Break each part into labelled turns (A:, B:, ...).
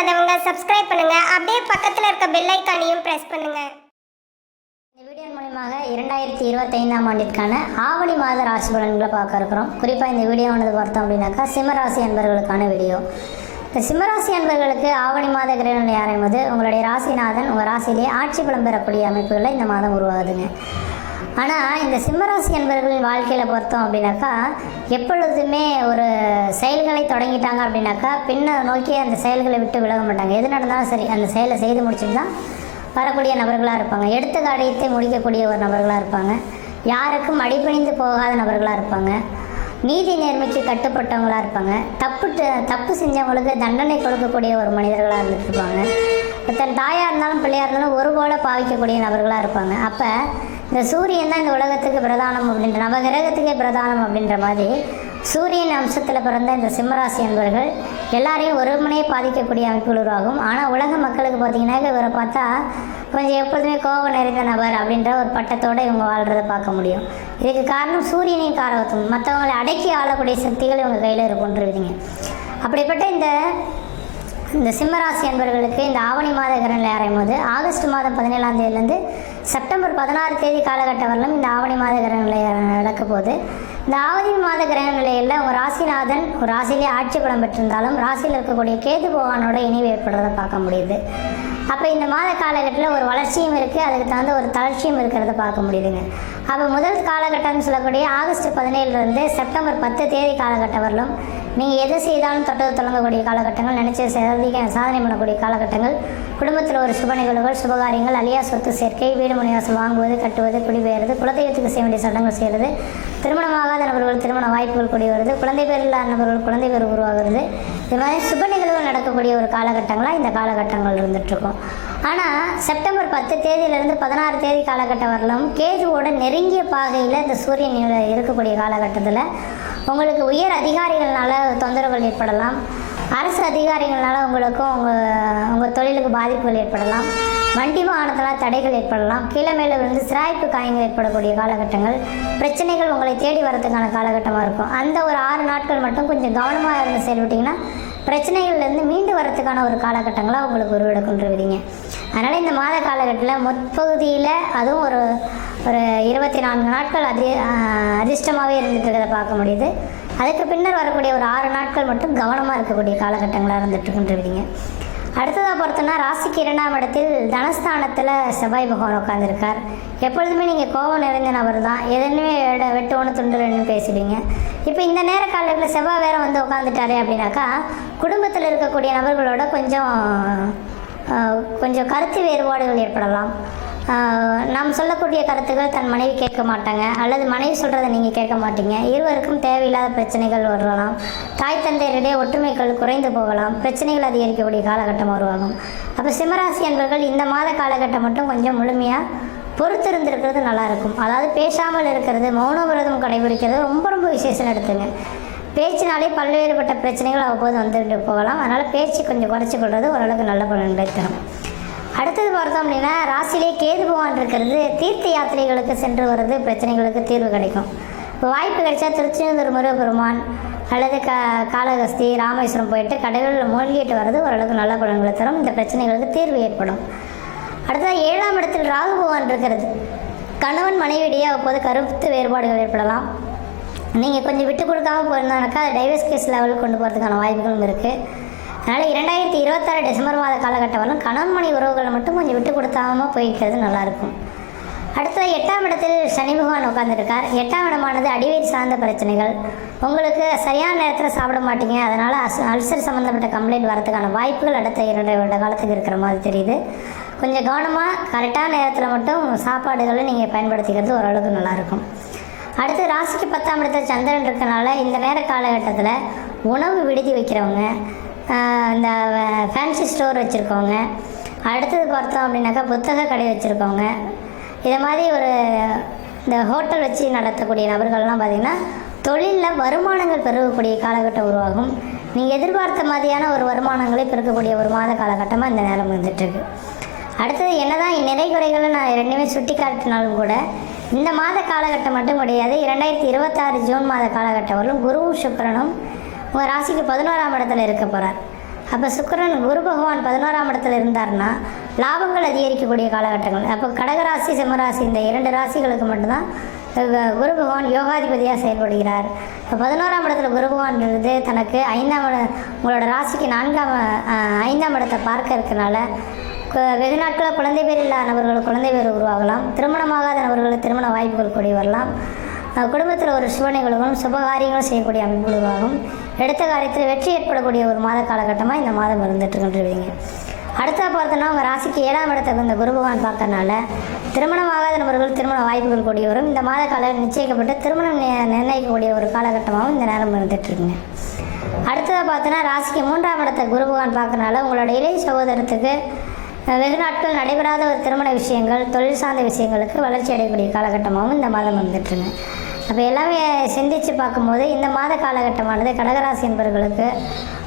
A: Subscribe பண்ணுங்க. அப்படியே பக்கத்தில் இருக்க பெல் ஐக்கானையும் பிரஸ் பண்ணுங்க.
B: இந்த வீடியோ மூலியமாக இரண்டாயிரத்தி இருபத்தைந்தாம் ஆண்டிற்கான ஆவணி மாத ராசி பலன்களை பார்க்க இருக்கிறோம். குறிப்பாக இந்த வீடியோவானது பார்த்தோம் அப்படின்னாக்கா சிம்மராசி அன்பர்களுக்கான வீடியோ இந்த சிம்மராசி அன்பர்களுக்கு ஆவணி மாத கிரகநிலை ஆரம்பிது உங்களுடைய ராசிநாதன் உங்கள் ராசியிலேயே ஆட்சி பலம் பெறக்கூடிய அமைப்புகளை இந்த மாதம் உருவாகுதுங்க. ஆனால் இந்த சிம்மராசி அன்பர்களின் வாழ்க்கையில் பொறுத்தோம் அப்படின்னாக்கா எப்பொழுதுமே ஒரு செயல்களை தொடங்கிட்டாங்க அப்படின்னாக்கா பின்ன நோக்கி அந்த செயல்களை விட்டு விலக மாட்டாங்க. எது நடந்தாலும் சரி அந்த செயலை செய்து முடிச்சுட்டு தான் வரக்கூடிய நபர்களாக இருப்பாங்க. எடுத்த காரியத்தை முடிக்கக்கூடிய ஒரு நபர்களாக இருப்பாங்க. யாருக்கும் அடிபணிந்து போகாத நபர்களாக இருப்பாங்க. நீதி நேர்மைக்கு கட்டுப்பட்டவங்களாக இருப்பாங்க. தப்பு தப்பு செஞ்சவங்களுக்கு தண்டனை கொடுக்கக்கூடிய ஒரு மனிதர்களாக இருந்துட்டு இருப்பாங்க. தன் தாயாக இருந்தாலும் பிள்ளையாக இருந்தாலும் ஒரு போல பாவிக்கக்கூடிய நபர்களாக இருப்பாங்க. அப்போ இந்த சூரியன் தான் இந்த உலகத்துக்கு பிரதானம் அப்படின்ற நம்ம கிரகத்துக்கே பிரதானம் அப்படின்ற மாதிரி சூரியன் அம்சத்தில் பிறந்த இந்த சிம்மராசி என்பவர்கள் எல்லாரையும் ஒருமனே பாதிக்கக்கூடிய அமைப்புகள் உருவாகும். ஆனால் உலக மக்களுக்கு பார்த்தீங்கன்னா இவரை பார்த்தா கொஞ்சம் எப்போதுமே கோபம் நிறைந்த நபர் அப்படின்ற ஒரு பட்டத்தோடு இவங்க வாழ்கிறத பார்க்க முடியும். இதுக்கு காரணம் சூரியனின் காரகத்துவம். மற்றவங்களை அடக்கி ஆளக்கூடிய சக்திகள் இவங்க கையில் இருக்குன்றீங்க அப்படிப்பட்ட இந்த இந்த சிம்மராசி அன்பர்களுக்கு இந்த ஆவணி மாத கிரகங்கள் அறையும் போது ஆகஸ்ட் மாதம் பதினேழாம் தேதியிலேருந்து செப்டம்பர் பதினாறு தேதி காலகட்டம் வரலும் இந்த ஆவணி மாத கிரக நிலை நடக்க போகுது. இந்த ஆவணி மாத கிரக நிலையில் உங்கள் ராசிநாதன் ஒரு ராசியிலே ஆட்சி பலம் பெற்றிருந்தாலும் ராசியில் இருக்கக்கூடிய கேது பகவானோட இணைவு ஏற்படுறதை பார்க்க முடியுது. அப்போ இந்த மாத காலகட்டத்தில் ஒரு வளர்ச்சியும் இருக்குது அதுக்கு தகுந்த ஒரு தளர்ச்சியும் இருக்கிறத பார்க்க முடியுதுங்க. அப்போ முதல் காலகட்டம்னு சொல்லக்கூடிய ஆகஸ்ட் பதினேழுலேருந்து செப்டம்பர் பத்து தேதி காலகட்டம் வரலும் நீங்கள் எது செய்தாலும் தொட்டது தொடங்கக்கூடிய காலகட்டங்கள் நினச்ச சாதிக்க சாதனை பண்ணக்கூடிய காலகட்டங்கள் குடும்பத்தில் ஒரு சுப நிகழ்வுகள் சுபகாரியங்கள் அழியா சொத்து சேர்க்கை வீடு மணிவாசல் வாங்குவது கட்டுவது குடிபெயர்வது குலதெய்வத்துக்கு செய்ய வேண்டிய சடங்குகள் செய்கிறது திருமணமாகாத நபர்கள் திருமண வாய்ப்புகள் கூடி வருது குழந்தை பேர் இல்லாத நபர்கள் குழந்தை பேர் உருவாகிறது இது மாதிரி சுப நடக்கக்கூடிய ஒரு காலகட்டங்களாக இந்த காலகட்டங்கள் இருந்துகிட்ருக்கும் ஆனால் செப்டம்பர் பத்து தேதியிலேருந்து பதினாறு தேதி காலகட்டம் வரலும் கேதுவோட நெருங்கிய பாகையில் இந்த சூரியன் இருக்கக்கூடிய காலகட்டத்தில் உங்களுக்கு உயர் அதிகாரிகள்னால் தொந்தரவுகள் ஏற்படலாம். அரசு அதிகாரிகள்னால் உங்களுக்கும் உங்கள் உங்கள் தொழிலுக்கு பாதிப்புகள் ஏற்படலாம். வண்டி வாகனத்தில் தடைகள் ஏற்படலாம். கீழே மேலே விழுந்து சிராய்ப்பு காயங்கள் ஏற்படக்கூடிய காலகட்டங்கள் பிரச்சனைகள் உங்களை தேடி வரதுக்கான காலகட்டமாக இருக்கும். அந்த ஒரு ஆறு நாட்கள் மட்டும் கொஞ்சம் கவனமாக இருந்து செயல்பட்டிங்கன்னா பிரச்சனைகள்லேருந்து மீண்டு வரத்துக்கான ஒரு காலகட்டங்களாக உங்களுக்கு உருவெடுக்கின்றீங்க அதனால் இந்த மாத காலகட்டத்தில் முற்பகுதியில் அதுவும் ஒரு ஒரு இருபத்தி நான்கு நாட்கள் அதி அதிர்ஷ்டமாகவே இருந்துட்டு இருக்கிறத பார்க்க முடியுது. அதுக்கு பின்னர் வரக்கூடிய ஒரு ஆறு நாட்கள் மட்டும் கவனமாக இருக்கக்கூடிய காலகட்டங்களாக இருந்துட்டுருக்குன்றீங்க அடுத்ததாக பார்த்தோன்னா ராசிக்கு இரண்டாம் இடத்தில் தனஸ்தானத்தில் செவ்வாய் பகவான் உட்காந்துருக்கார் எப்பொழுதுமே நீங்கள் கோபம் நிறைந்த நபர் தான். எதுவுமே வெட்டு ஒன்று துண்டு பேசுவீங்க. இப்போ இந்த நேர காலத்தில் செவ்வாய் வேற வந்து உட்காந்துட்டாரே அப்படின்னாக்கா குடும்பத்தில் இருக்கக்கூடிய நபர்களோட கொஞ்சம் கொஞ்சம் கருத்து வேறுபாடுகள் ஏற்படலாம். நாம் சொல்லக்கூடிய கருத்துக்கள் தன் மனைவி கேட்க மாட்டாங்க. அல்லது மனைவி சொல்கிறத நீங்கள் கேட்க மாட்டீங்க. இருவருக்கும் தேவையில்லாத பிரச்சனைகள் வரலாம். தாய் தந்தையரிடையே ஒற்றுமைகள் குறைந்து போகலாம். பிரச்சனைகள் அதிகரிக்கக்கூடிய காலகட்டம் உருவாகும். அப்போ சிம்மராசி என்பவர்கள் இந்த மாத காலகட்டம் மட்டும் கொஞ்சம் முழுமையாக பொறுத்திருந்திருக்கிறது நல்லா இருக்கும் அதாவது பேசாமல் இருக்கிறது மௌன விரதம் கடைபிடிக்கிறது ரொம்ப ரொம்ப விசேஷம் எடுத்துங்க. பேச்சினாலே பல்வேறுபட்ட பிரச்சனைகள் அவ்வப்போது வந்துட்டு போகலாம். அதனால் பேச்சு கொஞ்சம் குறைச்சி கொள்வது ஓரளவுக்கு நல்ல பலன்களை தரும். அடுத்தது பார்த்தோம் அப்படின்னா ராசியிலே கேது பகவான் இருக்கிறது தீர்த்த யாத்திரைகளுக்கு சென்று வர்றது பிரச்சனைகளுக்கு தீர்வு கிடைக்கும். இப்போ வாய்ப்பு கிடைச்சா திருச்செந்தூர் முருகப்பெருமான் அல்லது க காளகஸ்தி ராமேஸ்வரம் போயிட்டு கடைகளில் மூழ்கிட்டு வர்றது ஓரளவுக்கு நல்ல பலன்களை தரும். இந்த பிரச்சனைகளுக்கு தீர்வு ஏற்படும். அடுத்தது ஏழாம் இடத்தில் ராகு பகவான் இருக்கிறது. கணவன் மனைவியிடையே அப்போது கருத்து வேறுபாடுகள் ஏற்படலாம். நீங்கள் கொஞ்சம் விட்டு கொடுக்காமல் போயிருந்தானாக்கா டைவர்ஸ் கேஸ் லெவலுக்கு கொண்டு போகிறதுக்கான வாய்ப்புகளும் இருக்குது அதனால் இரண்டாயிரத்தி இருபத்தாறு டிசம்பர் மாத காலகட்டம் வரலும் கணவன் மணி உறவுகளை மட்டும் கொஞ்சம் விட்டு கொடுத்தாமல் போய்க்கிறது நல்லாயிருக்கும். அடுத்தது எட்டாம் இடத்தில் சனி பகவான் உட்காந்துருக்கார் எட்டாம் இடமானது அடிவயிறு சார்ந்த பிரச்சனைகள். உங்களுக்கு சரியான நேரத்தில் சாப்பிட மாட்டீங்க. அதனால் அஸ் அல்சர் சம்மந்தப்பட்ட கம்ப்ளைண்ட் வரதுக்கான வாய்ப்புகள் அடுத்த இரண்டு வருட காலத்துக்கு இருக்கிற மாதிரி தெரியுது. கொஞ்சம் கவனமாக கரெக்டான நேரத்தில் மட்டும் சாப்பாடுகளை நீங்கள் பயன்படுத்திக்கிறது ஓரளவுக்கு நல்லாயிருக்கும். அடுத்து ராசிக்கு பத்தாம் இடத்துல சந்திரன் இருக்கனால இந்த நேர காலகட்டத்தில் உணவு விடுதி வைக்கிறவங்க இந்த ஃபேன்சி ஸ்டோர் வச்சுருக்கோங்க அடுத்தது பார்த்தோம் அப்படின்னாக்கா புத்தக கடை வச்சுருக்கோங்க இதை மாதிரி ஒரு இந்த ஹோட்டல் வச்சு நடத்தக்கூடிய நபர்கள்லாம் பார்த்திங்கன்னா தொழிலில் வருமானங்கள் பெருகக்கூடிய காலகட்டம் உருவாகும். நீங்கள் எதிர்பார்த்த மாதிரியான ஒரு வருமானங்களை பெருக்கக்கூடிய ஒரு மாத காலகட்டமாக இந்த நேரம் வந்துட்டுருக்கு அடுத்தது என்ன தான் நிறை குறைகளை நான் ரெண்டுமே சுட்டி காட்டினாலும் கூட இந்த மாத காலகட்டம் மட்டும் கிடையாது. இரண்டாயிரத்தி இருபத்தாறு ஜூன் மாத காலகட்டம் வரலும் குருவும் சுக்கரனும் உங்கள் ராசிக்கு பதினோராம் இடத்துல இருக்க போகிறார் அப்போ சுக்கிரன் குரு பகவான் பதினோராம் இடத்துல இருந்தார்னா லாபங்கள் அதிகரிக்கக்கூடிய காலகட்டங்கள். அப்போ கடகராசி சிம்மராசி இந்த இரண்டு ராசிகளுக்கு மட்டும்தான் குரு பகவான் யோகாதிபதியாக செயல்படுகிறார். இப்போ பதினோராம் இடத்துல குரு பகவான் இருந்து தனக்கு ஐந்தாம் உங்களோட ராசிக்கு நான்காம் ஐந்தாம் இடத்தை பார்க்க இருக்கனால வெகு நாட்களில் குழந்தை பேர் இல்லாத நபர்கள் குழந்தை பேர் உருவாகலாம். திருமணமாகாத நபர்களுக்கு திருமண வாய்ப்புகள் கூடி வரலாம். குடும்பத்தில் ஒரு சுப நிகழ்வுகளும் சுபகாரியங்களும் செய்யக்கூடிய அமைப்பு எடுத்த காரியத்தில் வெற்றி ஏற்படக்கூடிய ஒரு மாத காலகட்டமாக இந்த மாதம் இருந்துட்டுருக்கின்றீங்க அடுத்தா பார்த்தோன்னா உங்கள் ராசிக்கு ஏழாம் இடத்துக்கு இந்த குரு பகவான் பார்க்கறனால திருமணமாகாத நபர்கள் திருமண வாய்ப்புகள் கூடிய வரும் இந்த மாத காலம் நிச்சயிக்கப்பட்டு திருமணம் நி- நிர்ணயிக்கக்கூடிய ஒரு காலகட்டமாகவும் இந்த நேரம் இருந்துட்டுருக்குங்க அடுத்ததாக பார்த்தோன்னா ராசிக்கு மூன்றாம் இடத்தை குரு பகவான் பார்க்கறனால உங்களோட இளைய சகோதரத்துக்கு வெகு நாட்கள் நடைபெறாத ஒரு திருமண விஷயங்கள் தொழில் சார்ந்த விஷயங்களுக்கு வளர்ச்சி அடையக்கூடிய காலகட்டமாகவும் இந்த மாதம் வந்துட்டுருங்க அப்போ எல்லாமே சிந்தித்து பார்க்கும்போது இந்த மாத காலகட்டமானது கடகராசி என்பவர்களுக்கு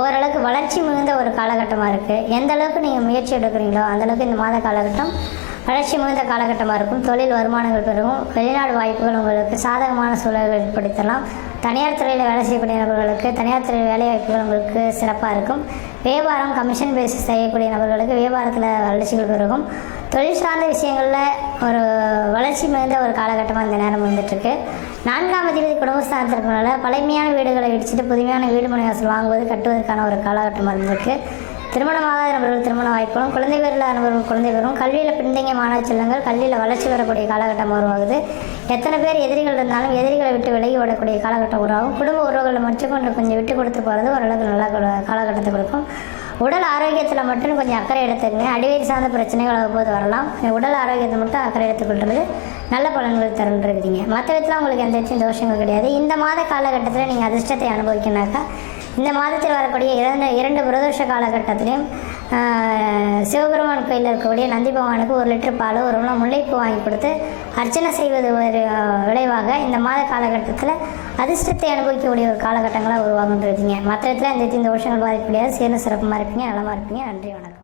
B: ஓரளவுக்கு வளர்ச்சி மிகுந்த ஒரு காலகட்டமாக இருக்குது எந்த அளவுக்கு நீங்கள் முயற்சி எடுக்கிறீங்களோ அந்த அளவுக்கு இந்த மாத காலகட்டம் வளர்ச்சி மிகுந்த காலகட்டமாக இருக்கும். தொழில் வருமானங்கள் பெருகும். வெளிநாடு வாய்ப்புகள் உங்களுக்கு சாதகமான சூழல்கள் ஏற்படுத்தலாம். தனியார் துறையில் வேலை செய்யக்கூடிய நபர்களுக்கு தனியார் துறையில் வேலை வாய்ப்புகள் உங்களுக்கு சிறப்பாக இருக்கும். வியாபாரம் கமிஷன் பேசிஸ் செய்யக்கூடிய நபர்களுக்கு வியாபாரத்தில் வளர்ச்சிகள் பெருகும். தொழில் சார்ந்த விஷயங்களில் ஒரு வளர்ச்சி மிகுந்த ஒரு காலகட்டமாக இந்த நேரம் வந்துட்டுருக்கு நான்காம் அதிபதி குடும்ப இருக்கிறனால பழமையான வீடுகளை இடிச்சிட்டு புதுமையான வீடு மனை வாசல் வாங்குவது கட்டுவதற்கான ஒரு காலகட்டமாக இருந்திருக்கு திருமணமாகாத நபர்கள் திருமண வாய்ப்புகளும் குழந்தை பேரில் நபர்கள் குழந்தை பேரும் கல்வியில் பின்தங்கிய மாணவ செல்வங்கள் கல்வியில் வளர்ச்சி வரக்கூடிய காலகட்டம் உருவாகுது. எத்தனை பேர் எதிரிகள் இருந்தாலும் எதிரிகளை விட்டு விலகி ஓடக்கூடிய காலகட்டம் உருவாகும். குடும்ப உறவுகளை மட்டும் கொஞ்சம் கொஞ்சம் விட்டு கொடுத்து போகிறது ஓரளவுக்கு நல்ல காலகட்டத்தை கொடுக்கும். உடல் ஆரோக்கியத்தில் மட்டும் கொஞ்சம் அக்கறை எடுத்துக்கங்க. அடிவயிறு சார்ந்த பிரச்சனைகள் அவ்வப்போது வரலாம். உடல் ஆரோக்கியத்தை மட்டும் அக்கறை எடுத்துக்கொள்வது நல்ல பலன்கள் தருன்றீங்க மற்ற விதத்தில் உங்களுக்கு எந்த விதத்தையும் தோஷங்கள் கிடையாது. இந்த மாத காலகட்டத்தில் நீங்கள் அதிர்ஷ்டத்தை அனுபவிக்கணாக்கா இந்த மாதத்தில் வரக்கூடிய இரண்டு இரண்டு பிரதோஷ காலகட்டத்திலையும் சிவபெருமான் கோயிலில் இருக்கக்கூடிய நந்தி பகவானுக்கு ஒரு லிட்டர் பால் ஒரு உணவு முல்லைப்பூ வாங்கி கொடுத்து அர்ச்சனை செய்வது ஒரு விளைவாக இந்த மாத காலகட்டத்தில் அதிர்ஷ்டத்தை அனுபவிக்கக்கூடிய ஒரு காலகட்டங்களாக உருவாகுன்றீங்க மற்ற இடத்துல எந்த விதத்தையும் தோஷங்கள் பாதிக்க முடியாது சேர்ந்து சிறப்புமாக இருப்பீங்க நலமாக இருப்பீங்க. நன்றி வணக்கம்.